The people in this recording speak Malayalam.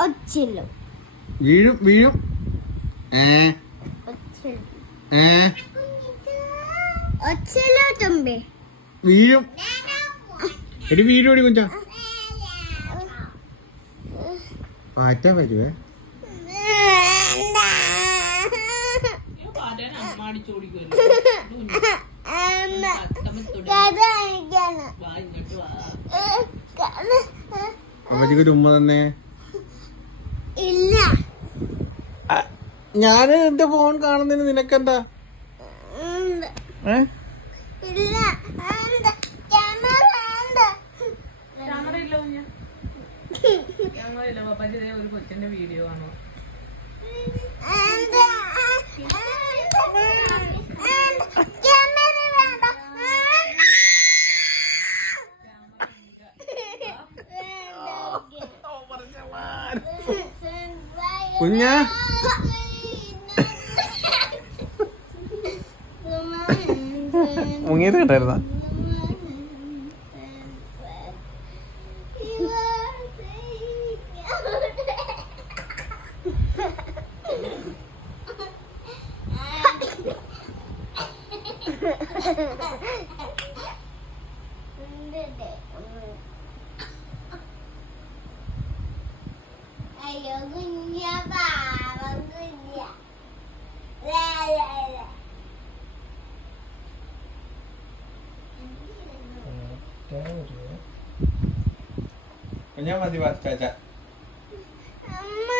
వచ్చిల్లు വീഴും വീഴും. ഏ. ഏ. వచ్చిల్లు తుంబి വീഴും. എടി വീഴും എടി കുഞ്ച. പാറ്റ വരുവേ. അടിച്ചോടിക്കുമല്ലോ കഥ അമ്മച്ചിക്ക് ഒരു ഉമ്മ തന്നെ. ഇല്ല. ഞാൻ എന്റെ ഫോൺ കാണുന്നതിന് നിനക്കെന്താ? ഒരു കൊച്ചിന്റെ വീഡിയോ ആണോ കുഞ്ഞാ. മുങ്ങിയത് കണ്ടായിരുന്ന? അയ്യോ കുഞ്ഞ പാവം കുഞ്ഞ കുഞ്ഞ മതി വാ ചാച്ച. അമ്മ